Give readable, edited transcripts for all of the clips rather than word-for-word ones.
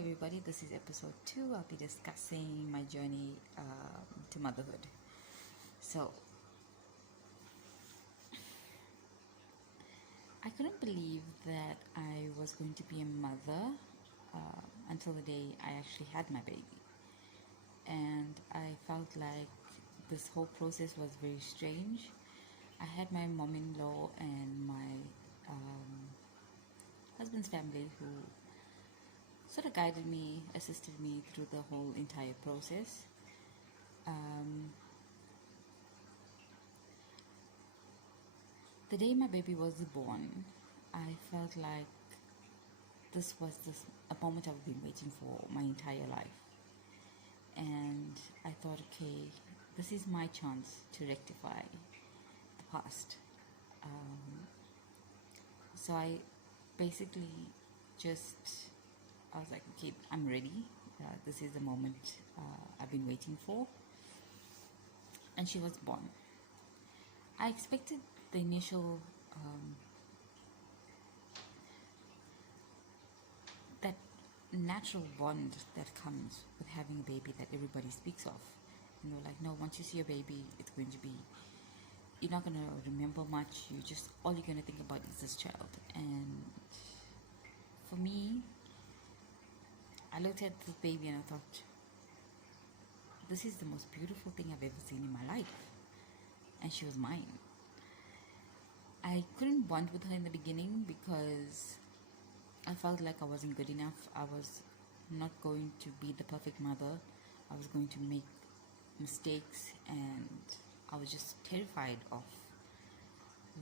everybody, this is episode 2. I'll be discussing my journey to motherhood. So, I couldn't believe that I was going to be a mother until the day I actually had my baby. And I felt like this whole process was very strange. I had my mom-in-law and my husband's family who sort of guided me, assisted me through the whole entire process. The day my baby was born, I felt like this was a moment I've been waiting for my entire life. And I thought, okay, this is my chance to rectify the past. So I basically I was like, okay, I'm ready. This is the moment I've been waiting for. And she was born. I expected the initial that natural bond that comes with having a baby that everybody speaks of. Like, no, once you see a baby, it's going to be, you're not going to remember much. All you're going to think about is this child. And for me, I looked at this baby and I thought, this is the most beautiful thing I've ever seen in my life. And she was mine. I couldn't bond with her in the beginning because I felt like I wasn't good enough. I was not going to be the perfect mother. I was going to make mistakes, and I was just terrified of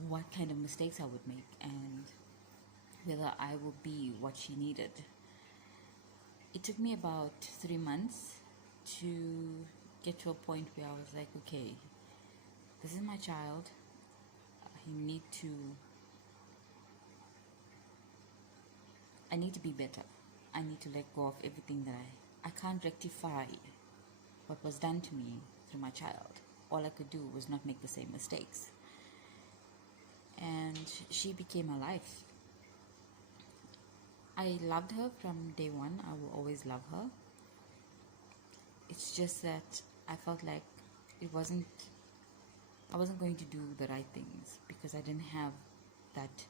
what kind of mistakes I would make and whether I would be what she needed. It took me about 3 months to get to a point where I was like, okay, this is my child. I need to be better. I need to let go of everything that I can't rectify what was done to me through my child. All I could do was not make the same mistakes. And she became my life. I loved her from day one. I will always love her. It's just that I felt like I wasn't going to do the right things because I didn't have that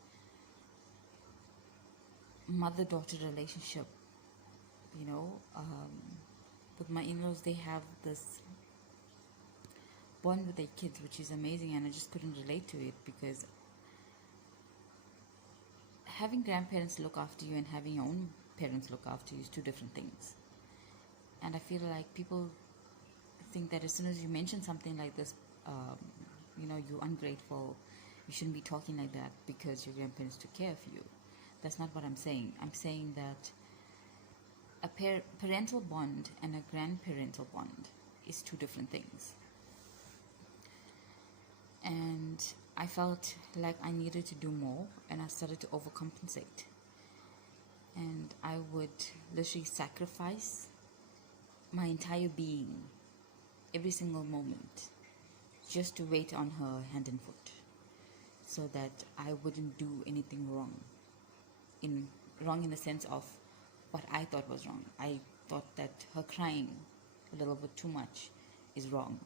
mother-daughter relationship. With my in-laws, they have this bond with their kids, which is amazing, and I just couldn't relate to it because having grandparents look after you and having your own parents look after you is two different things. And I feel like people think that as soon as you mention something like this, you're ungrateful, you shouldn't be talking like that because your grandparents took care of you. That's not what I'm saying. I'm saying that a parental bond and a grandparental bond is two different things. And I felt like I needed to do more, and I started to overcompensate. And I would literally sacrifice my entire being, every single moment, just to wait on her hand and foot, so that I wouldn't do anything wrong. Wrong in the sense of what I thought was wrong. I thought that her crying a little bit too much is wrong,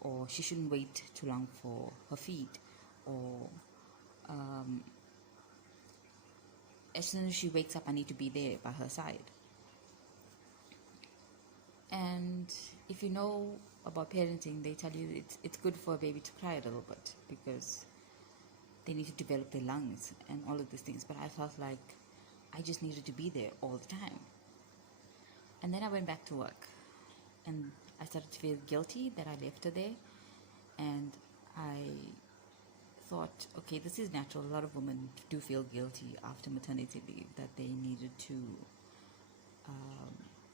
or she shouldn't wait too long for her feed, or as soon as she wakes up, I need to be there by her side. And if you know about parenting, they tell you it's good for a baby to cry a little bit because they need to develop their lungs and all of these things. But I felt like I just needed to be there all the time. And then I went back to work, and I started to feel guilty that I left her there. And I thought, okay, this is natural. A lot of women do feel guilty after maternity leave that they needed to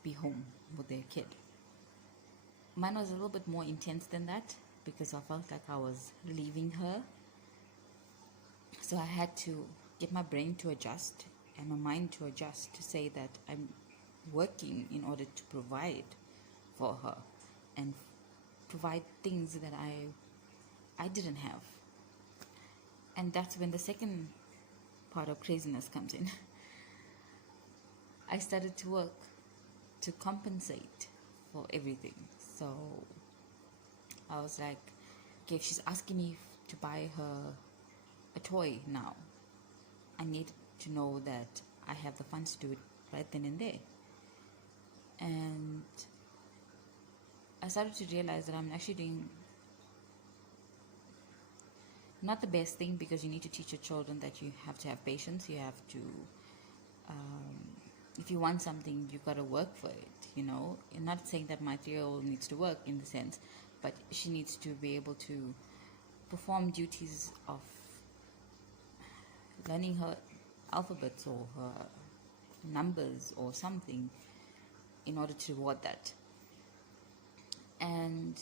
be home with their kid. Mine was a little bit more intense than that because I felt like I was leaving her. So I had to get my brain to adjust and my mind to adjust to say that I'm working in order to provide for her and provide things that I didn't have. And that's when the second part of craziness comes in. I started to work to compensate for everything. So I was like, okay, if she's asking me to buy her a toy now, I need to know that I have the funds to do it right then and there. And I started to realize that I'm actually doing not the best thing, because you need to teach your children that you have to have patience. You have to, if you want something, you've got to work for it, And not saying that my 3-year-old needs to work in the sense, but she needs to be able to perform duties of learning her alphabets or her numbers or something in order to reward that. And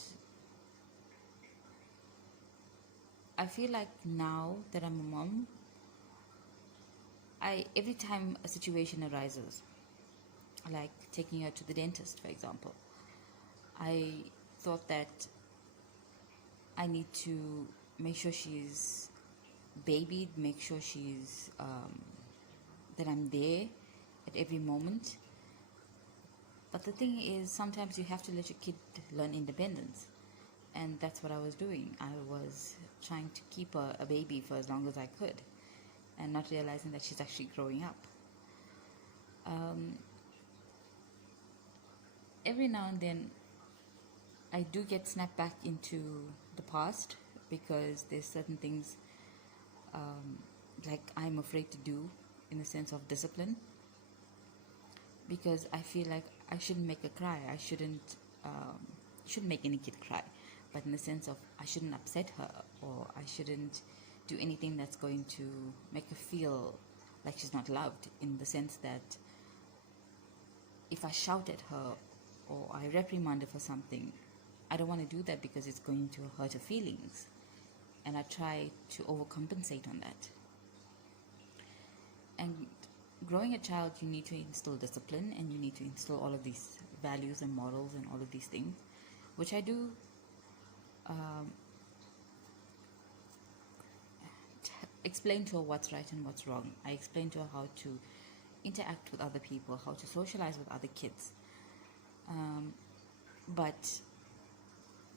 I feel like now that I'm a mom, every time a situation arises, like taking her to the dentist, for example, I thought that I need to make sure she's babied, make sure she's that I'm there at every moment. But the thing is, sometimes you have to let your kid learn independence, and that's what I was doing. I was trying to keep a baby for as long as I could, and not realizing that she's actually growing up. Every now and then I do get snapped back into the past, because there's certain things like I'm afraid to do in the sense of discipline, because I feel like I shouldn't make her cry. I shouldn't make any kid cry, but in the sense of I shouldn't upset her, or I shouldn't do anything that's going to make her feel like she's not loved, in the sense that if I shout at her or I reprimand her for something, I don't want to do that, because it's going to hurt her feelings, and I try to overcompensate on that. And growing a child, you need to instill discipline, and you need to instill all of these values and morals and all of these things, which I do. Explain to her what's right and what's wrong. I explain to her how to interact with other people, how to socialize with other kids. But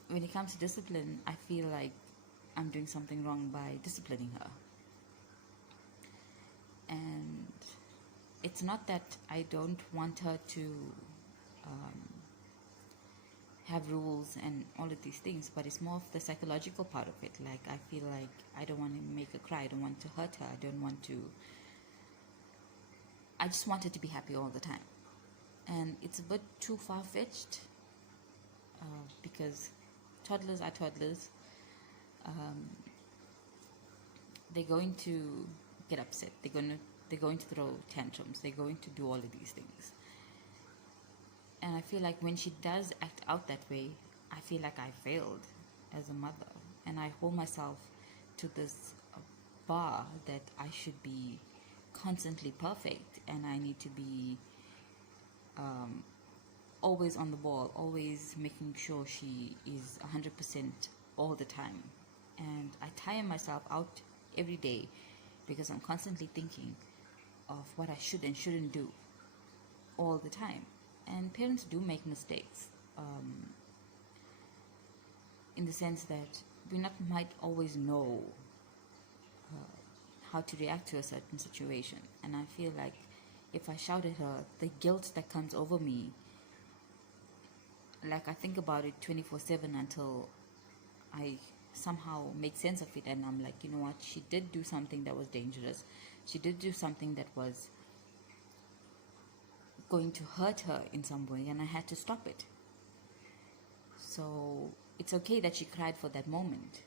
when it comes to discipline, I feel like I'm doing something wrong by disciplining her. And it's not that I don't want her to have rules and all of these things, but it's more of the psychological part of it. Like, I feel like I don't want to make her cry, I don't want to hurt her, I just want her to be happy all the time. And it's a bit too far-fetched, because toddlers are toddlers. They're going to get upset, they're going to throw tantrums, they're going to do all of these things. And I feel like when she does act out that way, I feel like I failed as a mother. And I hold myself to this bar that I should be constantly perfect, and I need to be always on the ball, always making sure she is 100% all the time. And I tire myself out every day, because I'm constantly thinking of what I should and shouldn't do all the time. And parents do make mistakes, in the sense that we might always know how to react to a certain situation. And I feel like if I shout at her, the guilt that comes over me, like I think about it 24/7 until I somehow make sense of it, and I'm like, you know what, she did do something that was dangerous. She did do something that was going to hurt her in some way, and I had to stop it. So it's okay that she cried for that moment,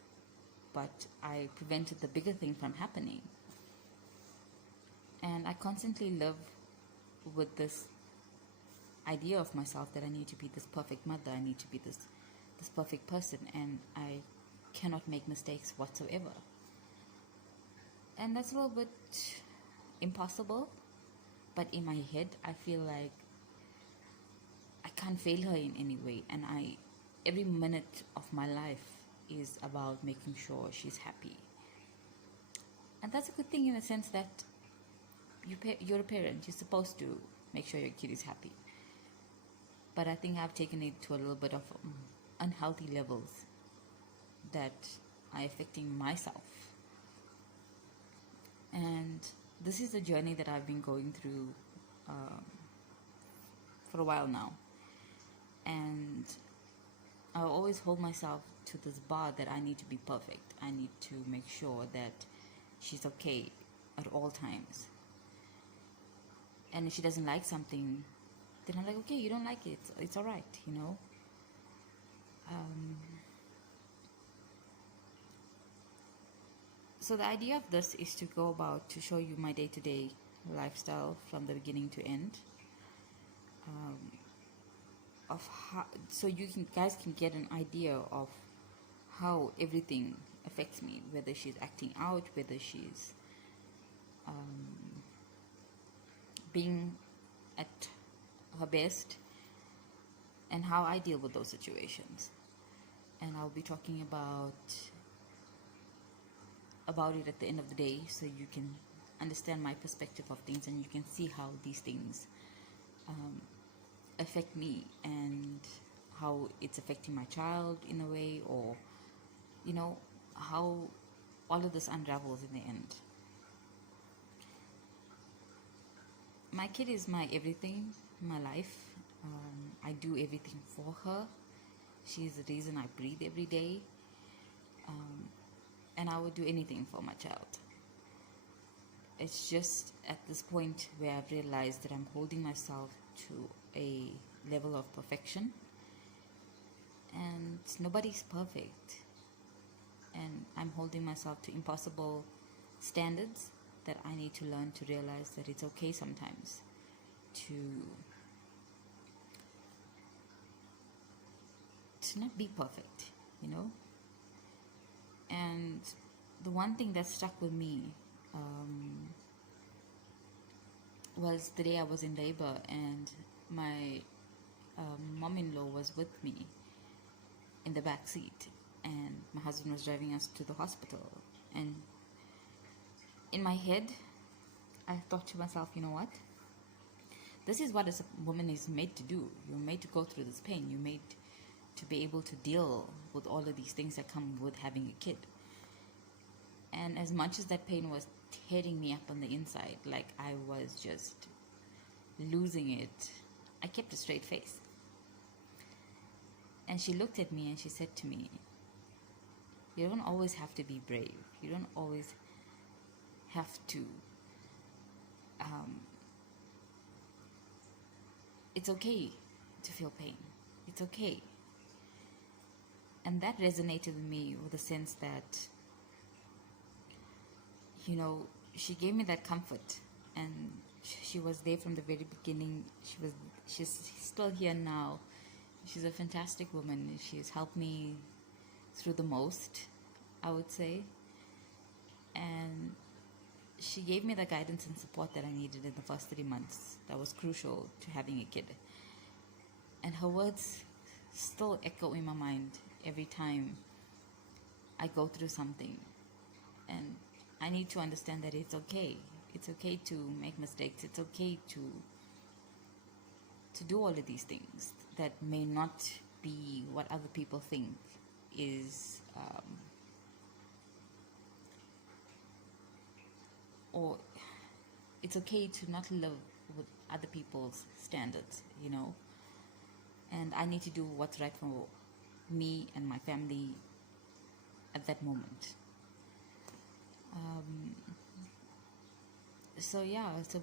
but I prevented the bigger thing from happening. And I constantly live with this idea of myself that I need to be this perfect mother, I need to be this perfect person, and I cannot make mistakes whatsoever. And that's a little bit impossible, but in my head I feel like I can't fail her in any way, and every minute of my life is about making sure she's happy. And that's a good thing, in a sense that you're a parent, you're supposed to make sure your kid is happy. but I think I've taken it to a little bit of unhealthy levels that are affecting myself. And this is a journey that I've been going through um, for a while now. And I always hold myself to this bar that I need to be perfect. I need to make sure that she's okay at all times. And if she doesn't like something, then I'm like, okay, you don't like it. It's all right, you know. So the idea of this is to go about to show you my day-to-day lifestyle from the beginning to end, of how, so you guys can get an idea of how everything affects me, whether she's acting out, whether she's being at her best, and how I deal with those situations. And I'll be talking about it at the end of the day, so you can understand my perspective of things, and you can see how these things affect me, and how it's affecting my child in a way, or you know, how all of this unravels in the end. My kid is my everything, my life. I do everything for her. She's the reason I breathe every day. And I would do anything for my child. It's just at this point where I've realized that I'm holding myself to a level of perfection. And nobody's perfect. And I'm holding myself to impossible standards that I need to learn to realize that it's okay sometimes to not be perfect, you know. And the one thing that stuck with me was the day I was in labor, and my mom-in-law was with me in the back seat, and my husband was driving us to the hospital. And in my head, I thought to myself, you know what? This is what a woman is made to do. You're made to go through this pain. You're made to be able to deal with all of these things that come with having a kid. And as much as that pain was tearing me up on the inside, like I was just losing it, I kept a straight face. And she looked at me and she said to me, you don't always have to be brave. You don't always have to it's okay to feel pain. It's okay. And that resonated with me, with the sense that, you know, she gave me that comfort, and she was there from the very beginning. She's still here now. She's a fantastic woman. She's helped me through the most, I would say. And she gave me the guidance and support that I needed in the first 3 months. That was crucial to having a kid. And her words still echo in my mind every time I go through something. And I need to understand that it's okay. It's okay to make mistakes. It's okay to do all of these things that may not be what other people think is or it's okay to not live with other people's standards, you know. And I need to do what's right for me and my family at that moment. So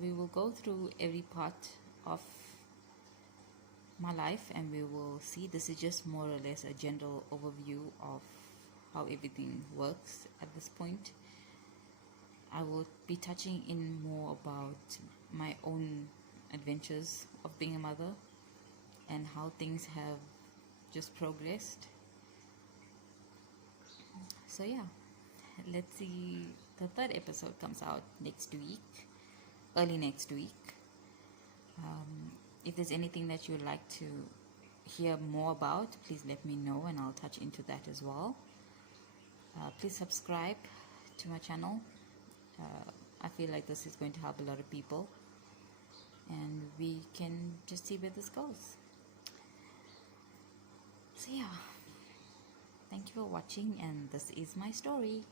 we will go through every part of my life, and we will see. This is just more or less a general overview of how everything works at this point. I will be touching in more about my own adventures of being a mother and how things have just progressed. So let's see. The third episode comes out next week, early next week. If there's anything that you would like to hear more about, please let me know, and I'll touch into that as well. Please subscribe to my channel. I feel like this is going to help a lot of people, and we can just see where this goes. So yeah, thank you for watching, and this is my story.